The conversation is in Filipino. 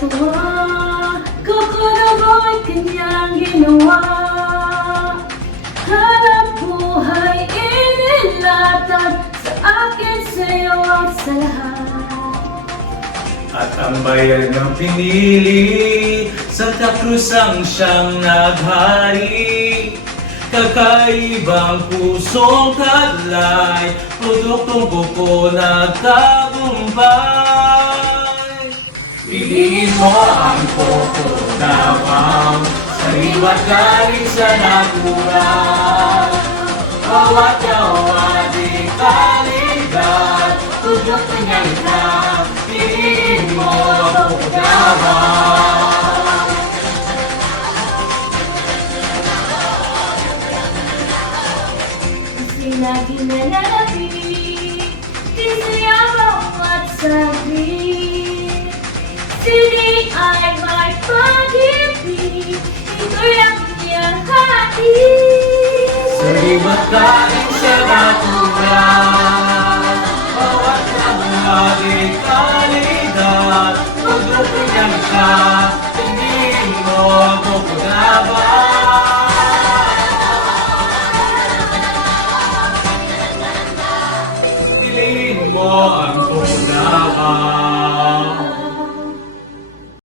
natuwa, kokoro mo'y kanyang ginawa. Hanap buhay inilatag sa akin, sa'yo at sa lahat. At ang bayan ng pinili, Santa Cruz ang siyang naghari. Kakaibang pusong taglay, produktong kuko na tagumpay. Piliin mo ang kuko na pang sariwa't galing sa natural. Bawat gawa di kalidad, produkto niya ita. Piliin mo ang kuko na pang. Lagi nananabik, tinayaw at sabik. Sini ay may pag-ibig, ito'y ang iyang hatid. Sariwa't galing sa natural, bawat gawa di kalidad, produkto niya ita. Piliin mo ang kuko na